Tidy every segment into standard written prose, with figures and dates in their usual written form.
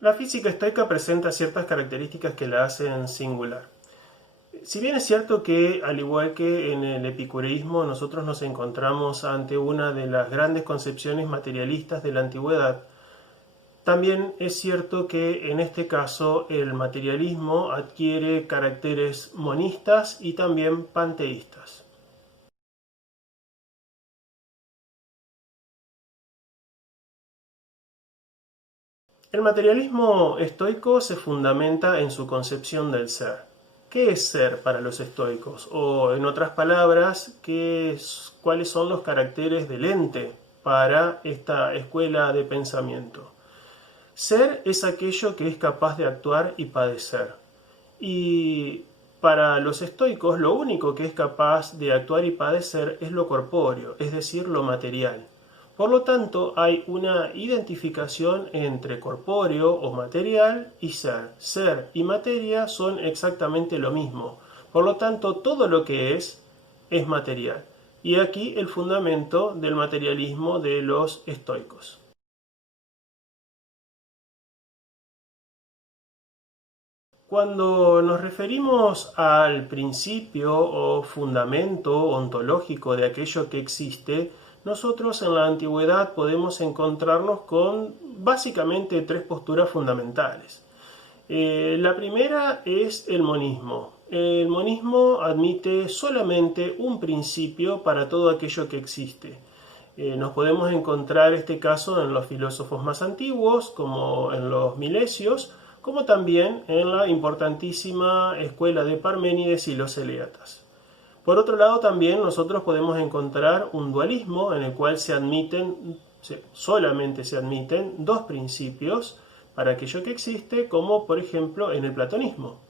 La física estoica presenta ciertas características que la hacen singular. Si bien es cierto que, al igual que en el epicureísmo, nosotros nos encontramos ante una de las grandes concepciones materialistas de la antigüedad, también es cierto que en este caso el materialismo adquiere caracteres monistas y también panteístas. El materialismo estoico se fundamenta en su concepción del ser. ¿Qué es ser para los estoicos? O, en otras palabras, ¿cuáles son los caracteres del ente para esta escuela de pensamiento? Ser es aquello que es capaz de actuar y padecer. Y para los estoicos, lo único que es capaz de actuar y padecer es lo corpóreo, es decir, lo material. Por lo tanto, hay una identificación entre corpóreo o material y ser. Ser y materia son exactamente lo mismo. Por lo tanto, todo lo que es material. Y aquí el fundamento del materialismo de los estoicos. Cuando nos referimos al principio o fundamento ontológico de aquello que existe, nosotros en la antigüedad podemos encontrarnos con básicamente tres posturas fundamentales. La primera es el monismo. El monismo admite solamente un principio para todo aquello que existe. Nos podemos encontrar este caso en los filósofos más antiguos, como en los milesios, como también en la importantísima escuela de Parménides y los eleatas. Por otro lado, también nosotros podemos encontrar un dualismo en el cual solamente se admiten dos principios para aquello que existe, como por ejemplo en el platonismo.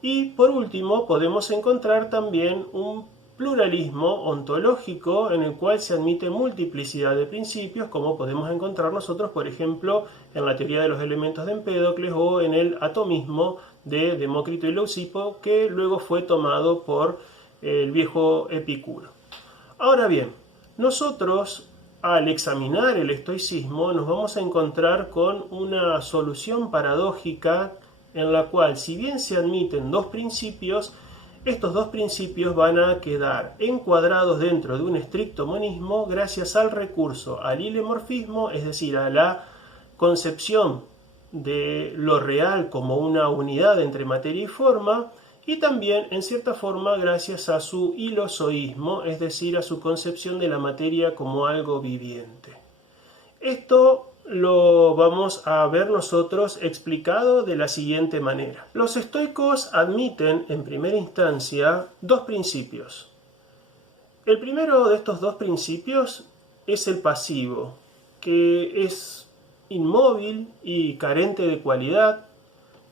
Y por último, podemos encontrar también un pluralismo ontológico en el cual se admite multiplicidad de principios, como podemos encontrar nosotros, por ejemplo, en la teoría de los elementos de Empédocles o en el atomismo de Demócrito y Leucipo, que luego fue tomado por el viejo Epicuro. Ahora bien, nosotros al examinar el estoicismo nos vamos a encontrar con una solución paradójica en la cual, si bien se admiten dos principios, estos dos principios van a quedar encuadrados dentro de un estricto monismo gracias al recurso al hilemorfismo, es decir, a la concepción de lo real como una unidad entre materia y forma, y también, en cierta forma, gracias a su hilozoísmo, es decir, a su concepción de la materia como algo viviente. Esto lo vamos a ver nosotros explicado de la siguiente manera. Los estoicos admiten, en primera instancia, dos principios. El primero de estos dos principios es el pasivo, que es inmóvil y carente de cualidad,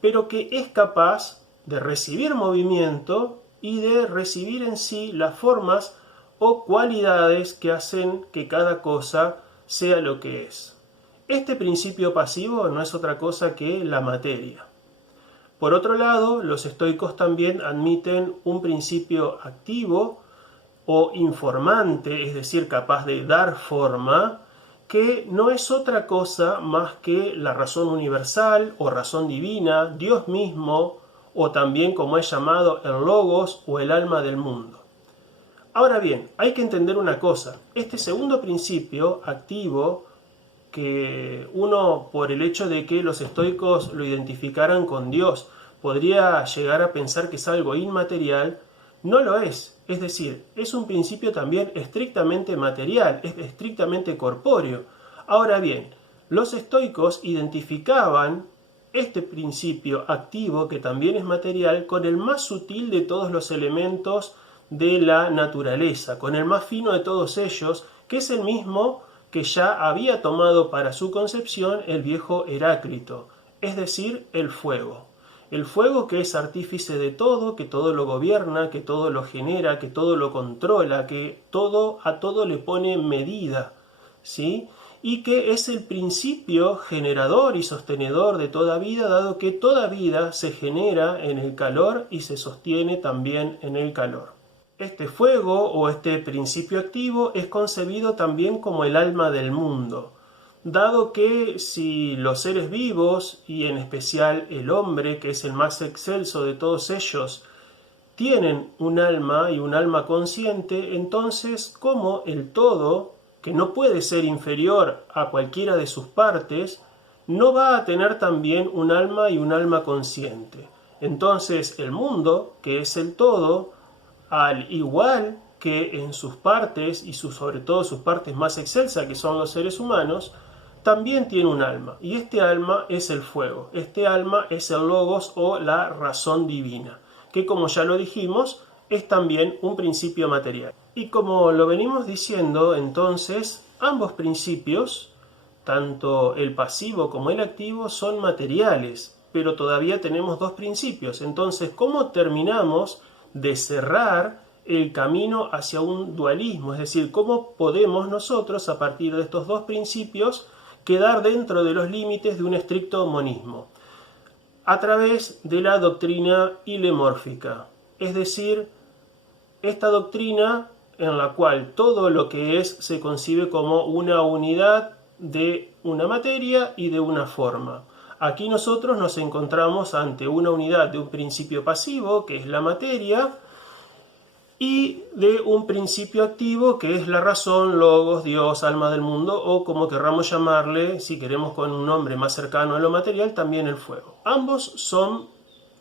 pero que es capaz de recibir movimiento y de recibir en sí las formas o cualidades que hacen que cada cosa sea lo que es. Este principio pasivo no es otra cosa que la materia. Por otro lado, los estoicos también admiten un principio activo o informante, es decir, capaz de dar forma, que no es otra cosa más que la razón universal o razón divina, Dios mismo, o también como es llamado el logos o el alma del mundo. Ahora bien, hay que entender una cosa. Este segundo principio activo, que uno, por el hecho de que los estoicos lo identificaran con Dios, podría llegar a pensar que es algo inmaterial, no lo es. Es decir, es un principio también estrictamente material, es estrictamente corpóreo. Ahora bien, los estoicos identificaban este principio activo, que también es material, con el más sutil de todos los elementos de la naturaleza, con el más fino de todos ellos, que es el mismo que ya había tomado para su concepción el viejo Heráclito, es decir, el fuego. El fuego, que es artífice de todo, que todo lo gobierna, que todo lo genera, que todo lo controla, que a todo le pone medida, ¿sí? Y que es el principio generador y sostenedor de toda vida, dado que toda vida se genera en el calor y se sostiene también en el calor. Este fuego o este principio activo es concebido también como el alma del mundo, dado que si los seres vivos, y en especial el hombre, que es el más excelso de todos ellos, tienen un alma y un alma consciente, entonces como el todo, que no puede ser inferior a cualquiera de sus partes, no va a tener también un alma y un alma consciente. Entonces el mundo, que es el todo, al igual que en sus partes, y sobre todo sus partes más excelsas, que son los seres humanos, también tiene un alma. Y este alma es el fuego. Este alma es el logos o la razón divina, que como ya lo dijimos, es también un principio material. Y como lo venimos diciendo, entonces, ambos principios, tanto el pasivo como el activo, son materiales, pero todavía tenemos dos principios. Entonces, ¿cómo terminamos de cerrar el camino hacia un dualismo? Es decir, ¿cómo podemos nosotros, a partir de estos dos principios, quedar dentro de los límites de un estricto monismo? A través de la doctrina hilemórfica, es decir, esta doctrina en la cual todo lo que es se concibe como una unidad de una materia y de una forma. Aquí nosotros nos encontramos ante una unidad de un principio pasivo, que es la materia, y de un principio activo, que es la razón, logos, Dios, alma del mundo, o como querramos llamarle, si queremos con un nombre más cercano a lo material, también el fuego. Ambos son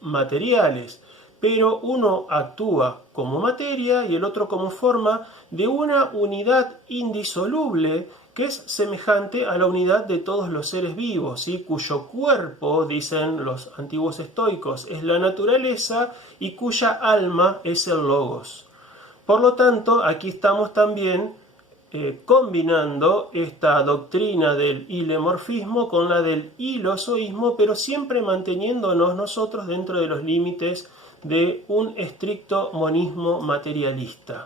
materiales, pero uno actúa como materia y el otro como forma de una unidad indisoluble que es semejante a la unidad de todos los seres vivos, ¿sí? Cuyo cuerpo, dicen los antiguos estoicos, es la naturaleza y cuya alma es el logos. Por lo tanto, aquí estamos también combinando esta doctrina del hilemorfismo con la del hilozoísmo, pero siempre manteniéndonos nosotros dentro de los límites de un estricto monismo materialista.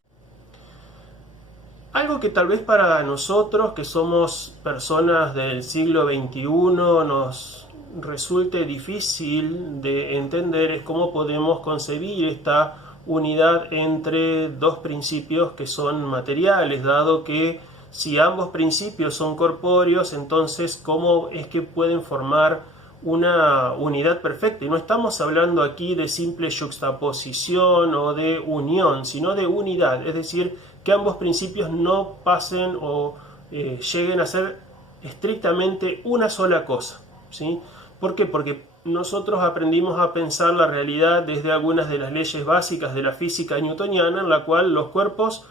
Algo que tal vez para nosotros, que somos personas del siglo XXI, nos resulte difícil de entender es cómo podemos concebir esta unidad entre dos principios que son materiales, dado que si ambos principios son corpóreos, entonces ¿cómo es que pueden formar una unidad perfecta? Y no estamos hablando aquí de simple juxtaposición o de unión, sino de unidad, es decir, que ambos principios no pasen o lleguen a ser estrictamente una sola cosa, ¿sí? ¿Por qué? Porque nosotros aprendimos a pensar la realidad desde algunas de las leyes básicas de la física newtoniana, en la cual los cuerpos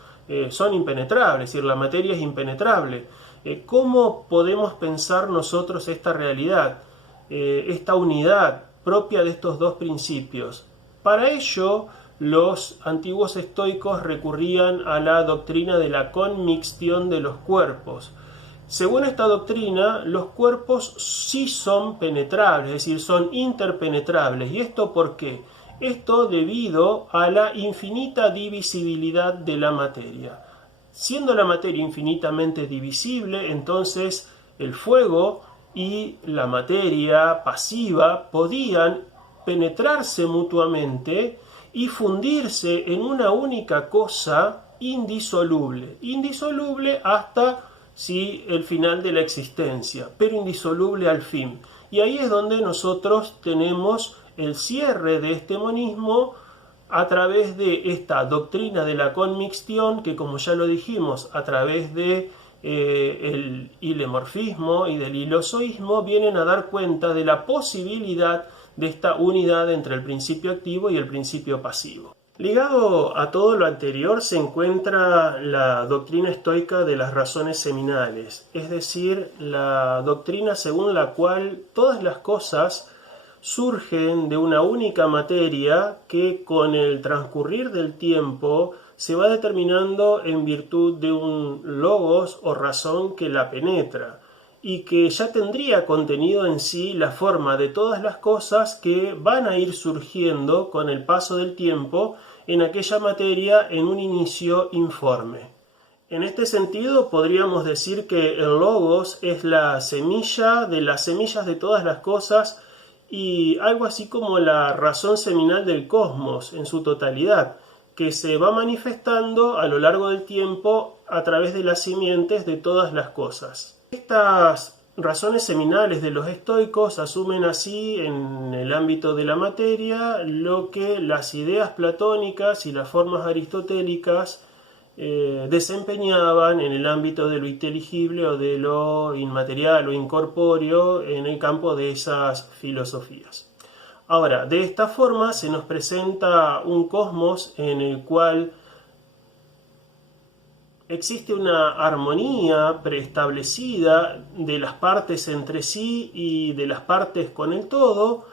son impenetrables, es decir, la materia es impenetrable. ¿Cómo podemos pensar nosotros esta realidad, esta unidad propia de estos dos principios? Para ello, los antiguos estoicos recurrían a la doctrina de la conmixtión de los cuerpos. Según esta doctrina, los cuerpos sí son penetrables, es decir, son interpenetrables. ¿Y esto por qué? Esto debido a la infinita divisibilidad de la materia. Siendo la materia infinitamente divisible, entonces el fuego y la materia pasiva podían penetrarse mutuamente y fundirse en una única cosa indisoluble. Indisoluble hasta el final de la existencia, pero indisoluble al fin. Y ahí es donde nosotros tenemos el cierre de este monismo a través de esta doctrina de la conmixtión, que como ya lo dijimos, a través de el hilemorfismo y del hilozoísmo vienen a dar cuenta de la posibilidad de esta unidad entre el principio activo y el principio pasivo. Ligado a todo lo anterior se encuentra la doctrina estoica de las razones seminales, es decir, la doctrina según la cual todas las cosas surgen de una única materia que con el transcurrir del tiempo se va determinando en virtud de un logos o razón que la penetra y que ya tendría contenido en sí la forma de todas las cosas que van a ir surgiendo con el paso del tiempo en aquella materia en un inicio informe. En este sentido podríamos decir que el logos es la semilla de las semillas de todas las cosas y algo así como la razón seminal del cosmos en su totalidad, que se va manifestando a lo largo del tiempo a través de las simientes de todas las cosas. Estas razones seminales de los estoicos asumen así en el ámbito de la materia lo que las ideas platónicas y las formas aristotélicas desempeñaban en el ámbito de lo inteligible o de lo inmaterial o incorpóreo en el campo de esas filosofías. Ahora, de esta forma se nos presenta un cosmos en el cual existe una armonía preestablecida de las partes entre sí y de las partes con el todo,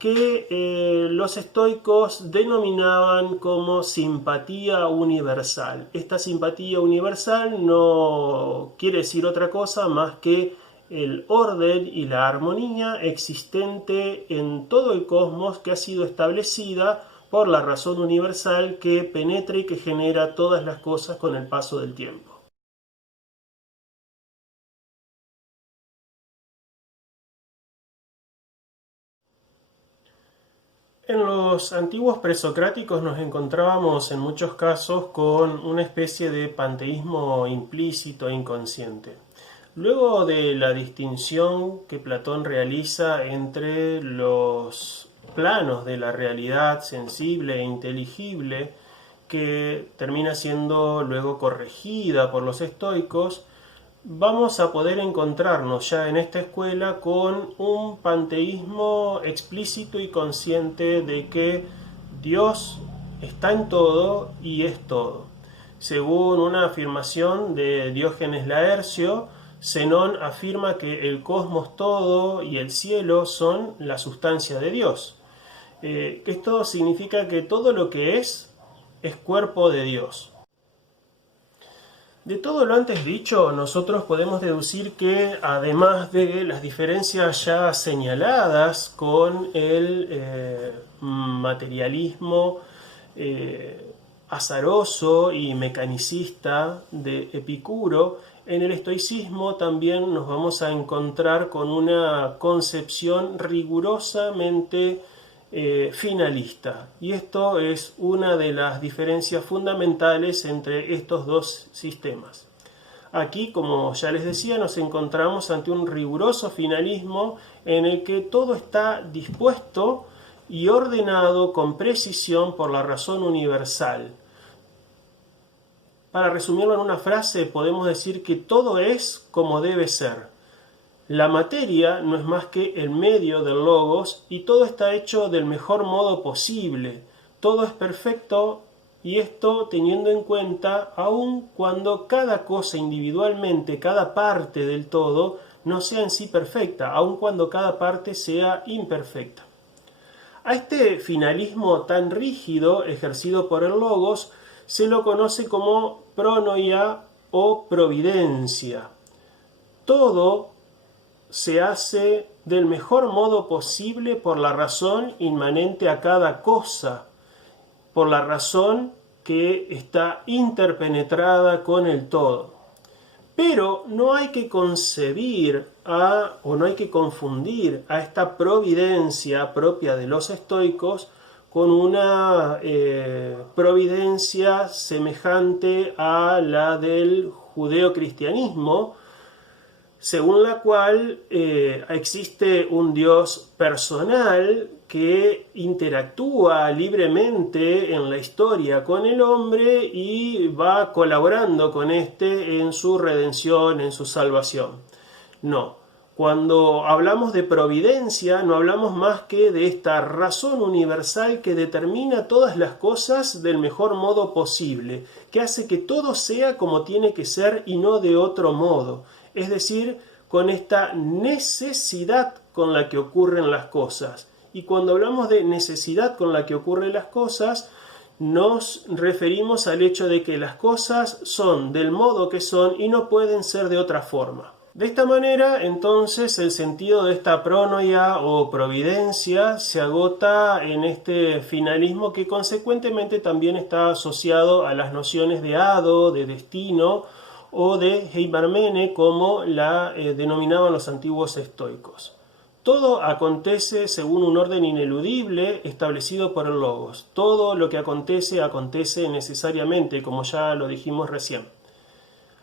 que los estoicos denominaban como simpatía universal. Esta simpatía universal no quiere decir otra cosa más que el orden y la armonía existente en todo el cosmos, que ha sido establecida por la razón universal que penetra y que genera todas las cosas con el paso del tiempo. En los antiguos presocráticos nos encontrábamos en muchos casos con una especie de panteísmo implícito e inconsciente. Luego de la distinción que Platón realiza entre los planos de la realidad sensible e inteligible, que termina siendo luego corregida por los estoicos, vamos a poder encontrarnos ya en esta escuela con un panteísmo explícito y consciente de que Dios está en todo y es todo. Según una afirmación de Diógenes Laercio, Zenón afirma que el cosmos todo y el cielo son la sustancia de Dios. Esto significa que todo lo que es cuerpo de Dios. De todo lo antes dicho, nosotros podemos deducir que, además de las diferencias ya señaladas con el materialismo azaroso y mecanicista de Epicuro, en el estoicismo también nos vamos a encontrar con una concepción rigurosamente finalista, y esto es una de las diferencias fundamentales entre estos dos sistemas. Aquí, como ya les decía, nos encontramos ante un riguroso finalismo en el que todo está dispuesto y ordenado con precisión por la razón universal. Para resumirlo en una frase, podemos decir que todo es como debe ser. La materia no es más que el medio del logos y todo está hecho del mejor modo posible. Todo es perfecto, y esto teniendo en cuenta aun cuando cada cosa individualmente, cada parte del todo, no sea en sí perfecta, aun cuando cada parte sea imperfecta. A este finalismo tan rígido ejercido por el logos se lo conoce como pronoia o providencia. Todo se hace del mejor modo posible por la razón inmanente a cada cosa, por la razón que está interpenetrada con el todo. Pero no hay que concebir o no hay que confundir a esta providencia propia de los estoicos con una providencia semejante a la del judeocristianismo, según la cual existe un Dios personal que interactúa libremente en la historia con el hombre y va colaborando con éste en su redención, en su salvación. No, cuando hablamos de providencia no hablamos más que de esta razón universal que determina todas las cosas del mejor modo posible, que hace que todo sea como tiene que ser y no de otro modo. Es decir, con esta necesidad con la que ocurren las cosas. Y cuando hablamos de necesidad con la que ocurren las cosas, nos referimos al hecho de que las cosas son del modo que son y no pueden ser de otra forma. De esta manera, entonces, el sentido de esta pronoia o providencia se agota en este finalismo que consecuentemente también está asociado a las nociones de hado, de destino, o de heimarmene, como la denominaban los antiguos estoicos. Todo acontece según un orden ineludible establecido por el logos. Todo lo que acontece, acontece necesariamente, como ya lo dijimos recién.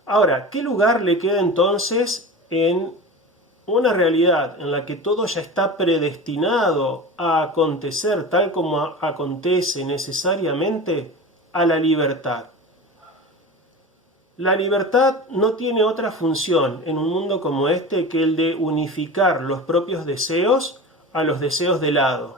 Ahora, ¿qué lugar le queda entonces en una realidad en la que todo ya está predestinado a acontecer tal como acontece necesariamente, a la libertad. La libertad no tiene otra función en un mundo como este que el de unificar los propios deseos a los deseos del hado,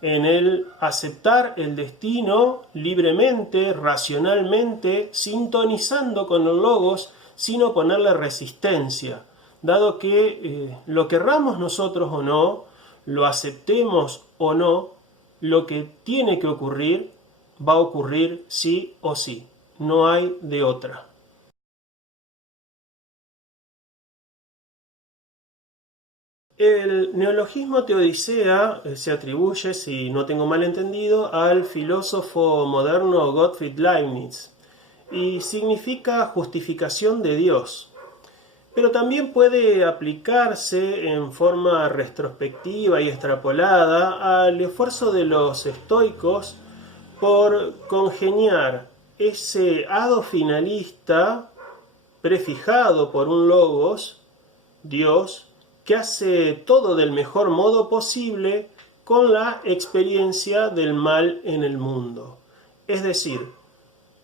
en el aceptar el destino libremente, racionalmente, sintonizando con el logos, sin oponerle resistencia, dado que lo querramos nosotros o no, lo aceptemos o no, lo que tiene que ocurrir va a ocurrir sí o sí, no hay de otra. El neologismo teodicea se atribuye, si no tengo mal entendido, al filósofo moderno Gottfried Leibniz y significa justificación de Dios. Pero también puede aplicarse en forma retrospectiva y extrapolada al esfuerzo de los estoicos por congeniar ese hado finalista prefijado por un logos, Dios, que hace todo del mejor modo posible con la experiencia del mal en el mundo. Es decir,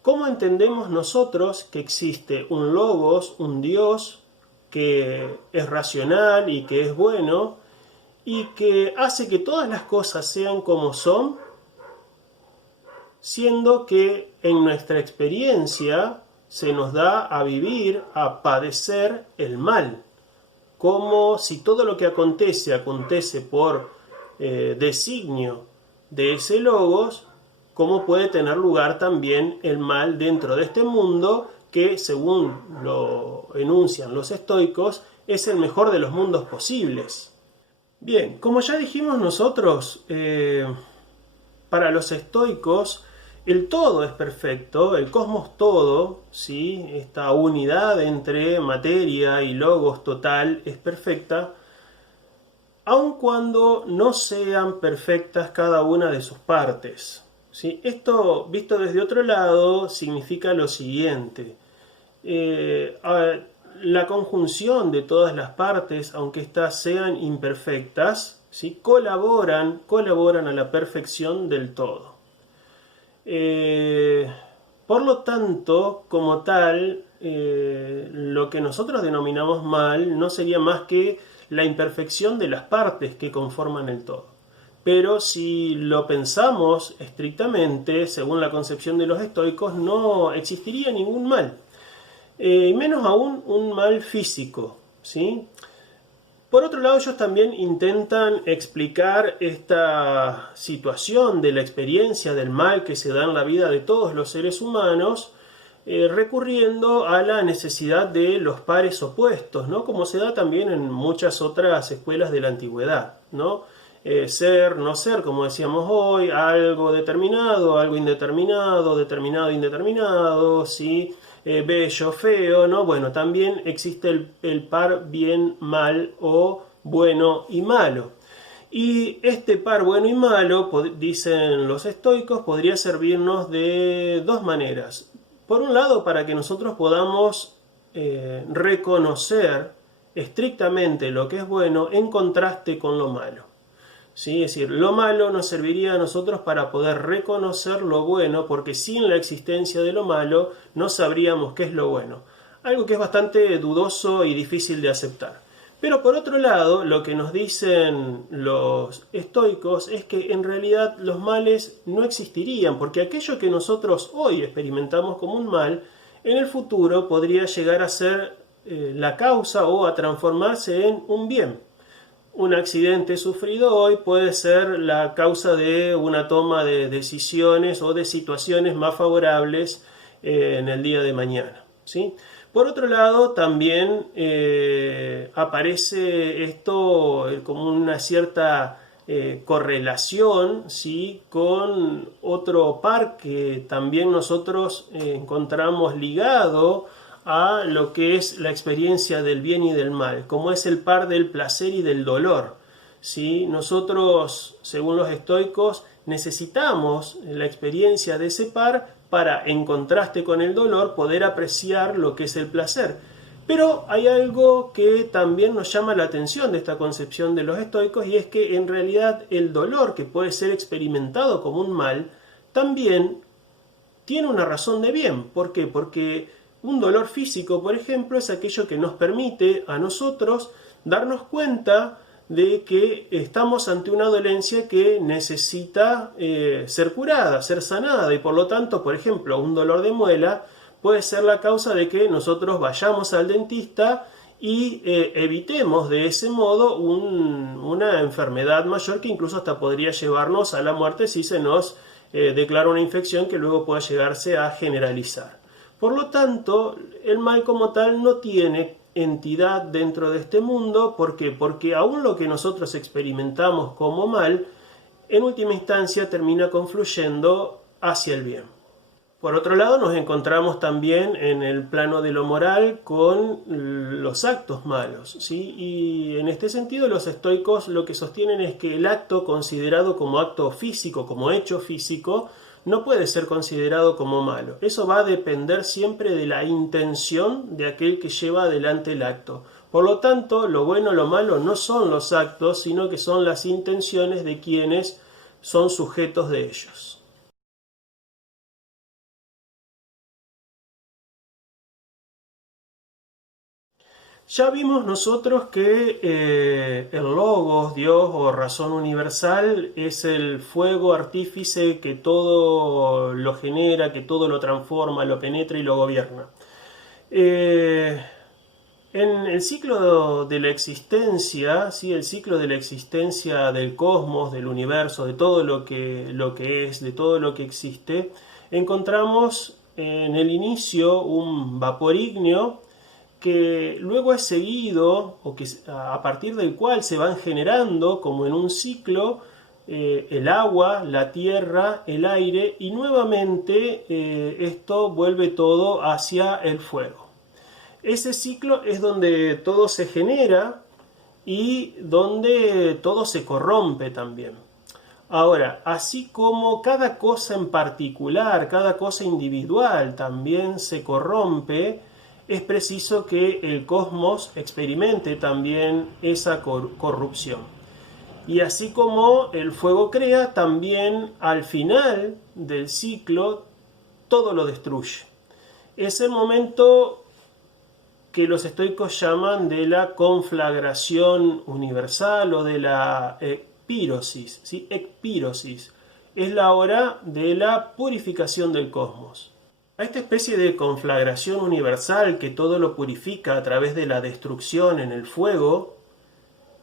¿cómo entendemos nosotros que existe un logos, un Dios, que es racional y que es bueno, y que hace que todas las cosas sean como son, siendo que en nuestra experiencia se nos da a vivir, a padecer el mal? Como si todo lo que acontece por designio de ese logos, cómo puede tener lugar también el mal dentro de este mundo que, según lo enuncian los estoicos, es el mejor de los mundos posibles. Bien, como ya dijimos nosotros, para los estoicos el todo es perfecto, el cosmos todo, ¿sí? Esta unidad entre materia y logos total es perfecta, aun cuando no sean perfectas cada una de sus partes, ¿sí? Esto, visto desde otro lado, significa lo siguiente. La conjunción de todas las partes, aunque éstas sean imperfectas, ¿sí? colaboran a la perfección del todo. Por lo tanto, como tal, lo que nosotros denominamos mal no sería más que la imperfección de las partes que conforman el todo. Pero si lo pensamos estrictamente, según la concepción de los estoicos, no existiría ningún mal, y menos aún un mal físico, ¿sí? Por otro lado, ellos también intentan explicar esta situación de la experiencia del mal que se da en la vida de todos los seres humanos, recurriendo a la necesidad de los pares opuestos, ¿no? Como se da también en muchas otras escuelas de la antigüedad, ¿no? Ser, no ser, como decíamos hoy, algo determinado, algo indeterminado, determinado, indeterminado, ¿sí? Bello, feo, ¿no? Bueno, también existe el par bien, mal o bueno y malo. Y este par bueno y malo, dicen los estoicos, podría servirnos de dos maneras. Por un lado, para que nosotros podamos reconocer estrictamente lo que es bueno en contraste con lo malo. ¿Sí? Es decir, lo malo nos serviría a nosotros para poder reconocer lo bueno, porque sin la existencia de lo malo no sabríamos qué es lo bueno. Algo que es bastante dudoso y difícil de aceptar. Pero por otro lado, lo que nos dicen los estoicos es que en realidad los males no existirían, porque aquello que nosotros hoy experimentamos como un mal, en el futuro podría llegar a ser la causa o a transformarse en un bien. Un accidente sufrido hoy puede ser la causa de una toma de decisiones o de situaciones más favorables en el día de mañana, ¿sí? Por otro lado, también aparece esto como una cierta correlación, ¿sí? Con otro par que también nosotros encontramos ligado a lo que es la experiencia del bien y del mal, como es el par del placer y del dolor, ¿sí? Nosotros, según los estoicos, necesitamos la experiencia de ese par para, en contraste con el dolor, poder apreciar lo que es el placer. Pero hay algo que también nos llama la atención de esta concepción de los estoicos, y es que en realidad el dolor que puede ser experimentado como un mal también tiene una razón de bien. ¿Por qué? Porque un dolor físico, por ejemplo, es aquello que nos permite a nosotros darnos cuenta de que estamos ante una dolencia que necesita ser curada, ser sanada, y por lo tanto, por ejemplo, un dolor de muela puede ser la causa de que nosotros vayamos al dentista y evitemos de ese modo una enfermedad mayor que incluso hasta podría llevarnos a la muerte si se nos declara una infección que luego pueda llegarse a generalizar. Por lo tanto, el mal como tal no tiene entidad dentro de este mundo. ¿Por qué? Porque aún lo que nosotros experimentamos como mal, en última instancia termina confluyendo hacia el bien. Por otro lado, nos encontramos también en el plano de lo moral con los actos malos, ¿sí? Y en este sentido los estoicos lo que sostienen es que el acto considerado como acto físico, como hecho físico, no puede ser considerado como malo. Eso va a depender siempre de la intención de aquel que lleva adelante el acto. Por lo tanto, lo bueno o lo malo no son los actos, sino que son las intenciones de quienes son sujetos de ellos. Ya vimos nosotros que el Logos, Dios o razón universal, es el fuego artífice que todo lo genera, que todo lo transforma, lo penetra y lo gobierna. En el ciclo de la existencia, ¿sí? El ciclo de la existencia del cosmos, del universo, de todo lo que es, de todo lo que existe, encontramos en el inicio un vapor ígneo que luego es seguido, o que a partir del cual se van generando, como en un ciclo, el agua, la tierra, el aire, y nuevamente esto vuelve todo hacia el fuego. Ese ciclo es donde todo se genera y donde todo se corrompe también. Ahora, así como cada cosa en particular, cada cosa individual también se corrompe, es preciso que el cosmos experimente también esa corrupción. Y así como el fuego crea, también al final del ciclo todo lo destruye. Es el momento que los estoicos llaman de la conflagración universal o de la ecpirosis, ¿sí? Ecpirosis. Es la hora de la purificación del cosmos. A esta especie de conflagración universal que todo lo purifica a través de la destrucción en el fuego,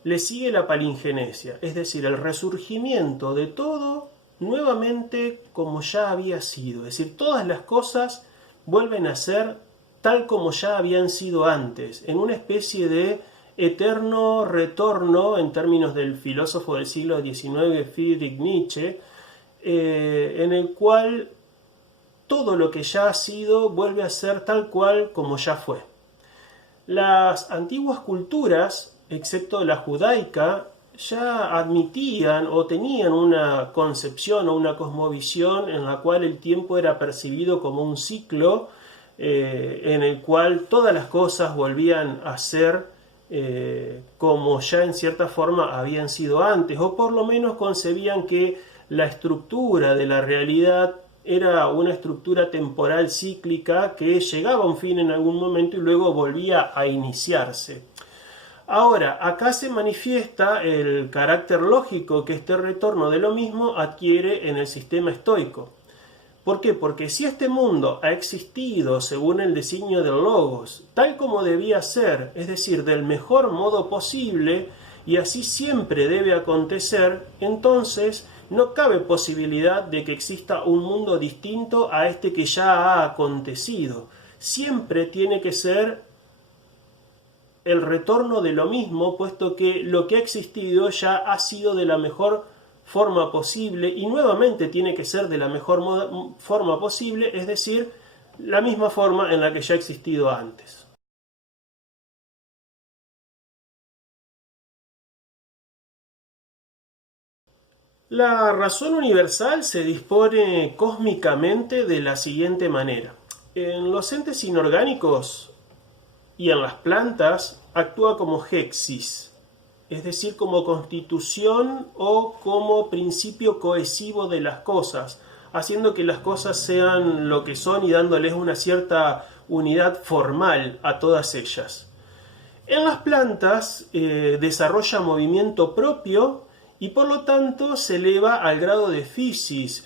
le sigue la palingenesia, es decir, el resurgimiento de todo nuevamente como ya había sido. Es decir, todas las cosas vuelven a ser tal como ya habían sido antes, en una especie de eterno retorno, en términos del filósofo del siglo XIX, Friedrich Nietzsche, en el cual todo lo que ya ha sido vuelve a ser tal cual como ya fue. Las antiguas culturas, excepto la judaica, ya admitían o tenían una concepción o una cosmovisión en la cual el tiempo era percibido como un ciclo en el cual todas las cosas volvían a ser como ya en cierta forma habían sido antes, o por lo menos concebían que la estructura de la realidad era una estructura temporal cíclica que llegaba a un fin en algún momento y luego volvía a iniciarse. Ahora, acá se manifiesta el carácter lógico que este retorno de lo mismo adquiere en el sistema estoico. ¿Por qué? Porque si este mundo ha existido según el designio del Logos, tal como debía ser, es decir, del mejor modo posible, y así siempre debe acontecer, entonces no cabe posibilidad de que exista un mundo distinto a este que ya ha acontecido. Siempre tiene que ser el retorno de lo mismo, puesto que lo que ha existido ya ha sido de la mejor forma posible y nuevamente tiene que ser de la mejor forma posible, es decir, la misma forma en la que ya ha existido antes. La razón universal se dispone cósmicamente de la siguiente manera. En los entes inorgánicos y en las plantas actúa como hexis, es decir, como constitución o como principio cohesivo de las cosas, haciendo que las cosas sean lo que son y dándoles una cierta unidad formal a todas ellas. En las plantas desarrolla movimiento propio y por lo tanto se eleva al grado de physis.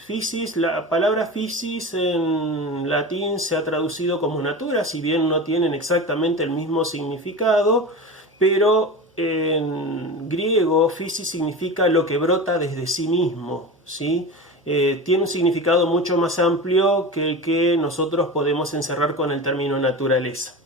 La palabra physis en latín se ha traducido como natura, si bien no tienen exactamente el mismo significado, pero en griego physis significa lo que brota desde sí mismo, ¿sí? Tiene un significado mucho más amplio que el que nosotros podemos encerrar con el término naturaleza.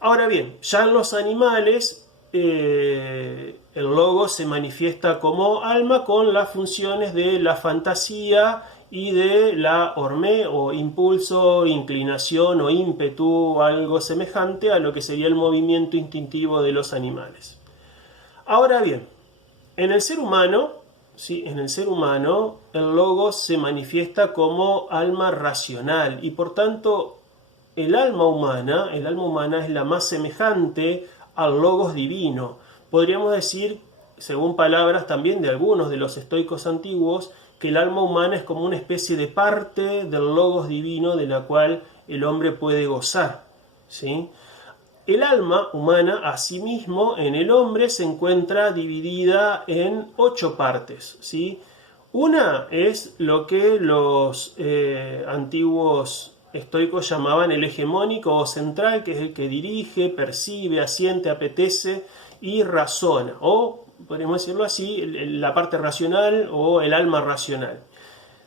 Ahora bien, ya en los animales el logos se manifiesta como alma con las funciones de la fantasía y de la hormé o impulso, inclinación o ímpetu, algo semejante a lo que sería el movimiento instintivo de los animales. Ahora bien, en el ser humano, ¿sí? En el ser humano el logos se manifiesta como alma racional y por tanto el alma humana es la más semejante al logos divino. Podríamos decir, según palabras también de algunos de los estoicos antiguos, que el alma humana es como una especie de parte del logos divino de la cual el hombre puede gozar, ¿sí? El alma humana, asimismo, en el hombre se encuentra dividida en 8 partes, ¿sí? Una es lo que los antiguos estoicos llamaban el hegemónico o central, que es el que dirige, percibe, asiente, apetece y razona, o podríamos decirlo así, la parte racional o el alma racional.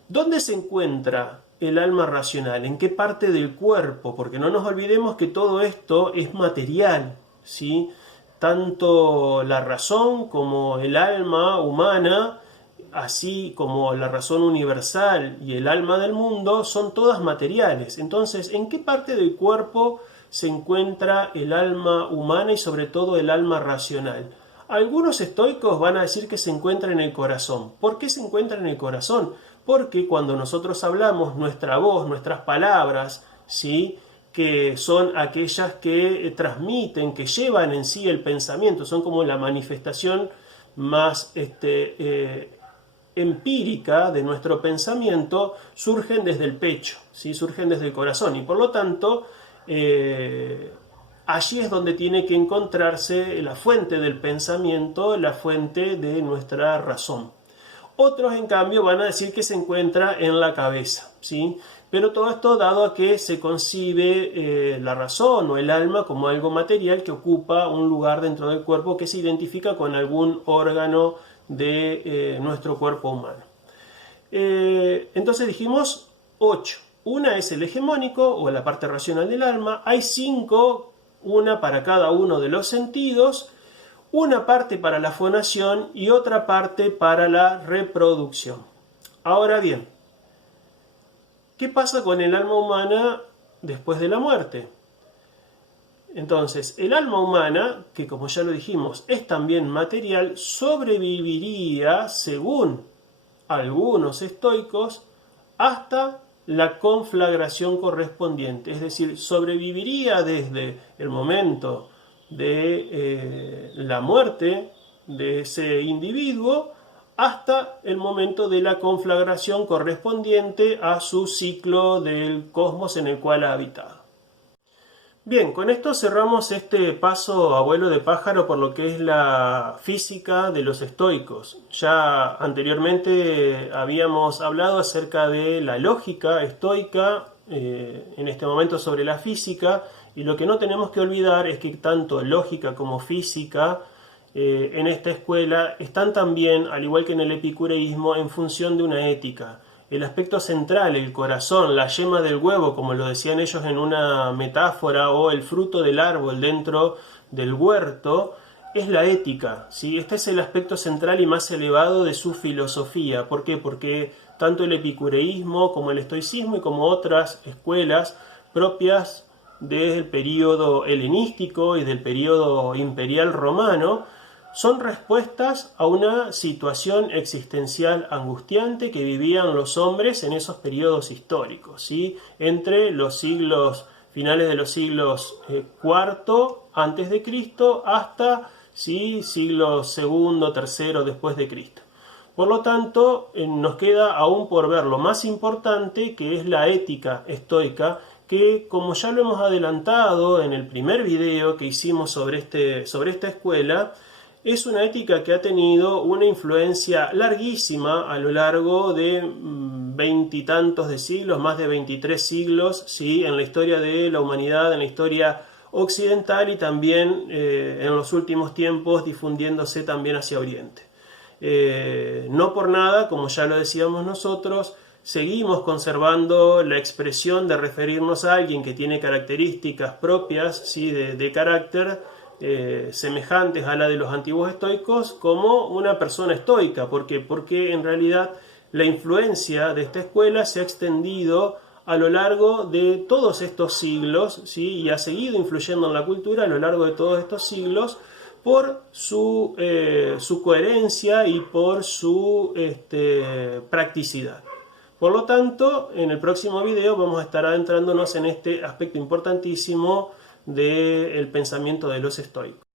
¿Dónde se encuentra el alma racional? ¿En qué parte del cuerpo? Porque no nos olvidemos que todo esto es material, ¿sí? Tanto la razón como el alma humana, así como la razón universal y el alma del mundo, son todas materiales. Entonces, ¿en qué parte del cuerpo se encuentra el alma humana y sobre todo el alma racional? Algunos estoicos van a decir que se encuentra en el corazón. ¿Por qué se encuentra en el corazón? Porque cuando nosotros hablamos, nuestra voz, nuestras palabras, ¿sí?, que son aquellas que transmiten, que llevan en sí el pensamiento, son como la manifestación más empírica de nuestro pensamiento, surgen desde el pecho, ¿sí? Surgen desde el corazón y por lo tanto allí es donde tiene que encontrarse la fuente del pensamiento, la fuente de nuestra razón. Otros en cambio van a decir que se encuentra en la cabeza, ¿sí? Pero todo esto dado a que se concibe la razón o el alma como algo material que ocupa un lugar dentro del cuerpo que se identifica con algún órgano de nuestro cuerpo humano. Entonces dijimos 8. Una es el hegemónico o la parte racional del alma. Hay 5, una para cada uno de los sentidos, una parte para la fonación y otra parte para la reproducción. Ahora bien, ¿qué pasa con el alma humana después de la muerte? Entonces, el alma humana, que como ya lo dijimos, es también material, sobreviviría, según algunos estoicos, hasta la conflagración correspondiente. Es decir, sobreviviría desde el momento de la muerte de ese individuo hasta el momento de la conflagración correspondiente a su ciclo del cosmos en el cual ha habitado. Bien, con esto cerramos este paso a vuelo de pájaro por lo que es la física de los estoicos. Ya anteriormente habíamos hablado acerca de la lógica estoica, en este momento sobre la física, y lo que no tenemos que olvidar es que tanto lógica como física en esta escuela están también, al igual que en el epicureísmo, en función de una ética. El aspecto central, el corazón, la yema del huevo, como lo decían ellos en una metáfora, o el fruto del árbol dentro del huerto, es la ética, ¿sí? Este es el aspecto central y más elevado de su filosofía. ¿Por qué? Porque tanto el epicureísmo como el estoicismo y como otras escuelas propias del período helenístico y del período imperial romano son respuestas a una situación existencial angustiante que vivían los hombres en esos periodos históricos, ¿sí? Entre los siglos finales de los siglos IV antes de Cristo hasta siglo II, III después de Cristo. Por lo tanto, nos queda aún por ver lo más importante, que es la ética estoica, que como ya lo hemos adelantado en el primer video que hicimos sobre esta escuela, es una ética que ha tenido una influencia larguísima a lo largo de veintitantos de siglos, más de 23 siglos, ¿sí? En la historia de la humanidad, en la historia occidental y también en los últimos tiempos difundiéndose también hacia Oriente. No por nada, como ya lo decíamos nosotros, seguimos conservando la expresión de referirnos a alguien que tiene características propias, ¿sí? de carácter semejantes a la de los antiguos estoicos como una persona estoica. ¿Por qué? Porque en realidad la influencia de esta escuela se ha extendido a lo largo de todos estos siglos, ¿sí? Y ha seguido influyendo en la cultura a lo largo de todos estos siglos por su coherencia y por su practicidad. Por lo tanto, en el próximo video vamos a estar adentrándonos en este aspecto importantísimo del pensamiento de los estoicos.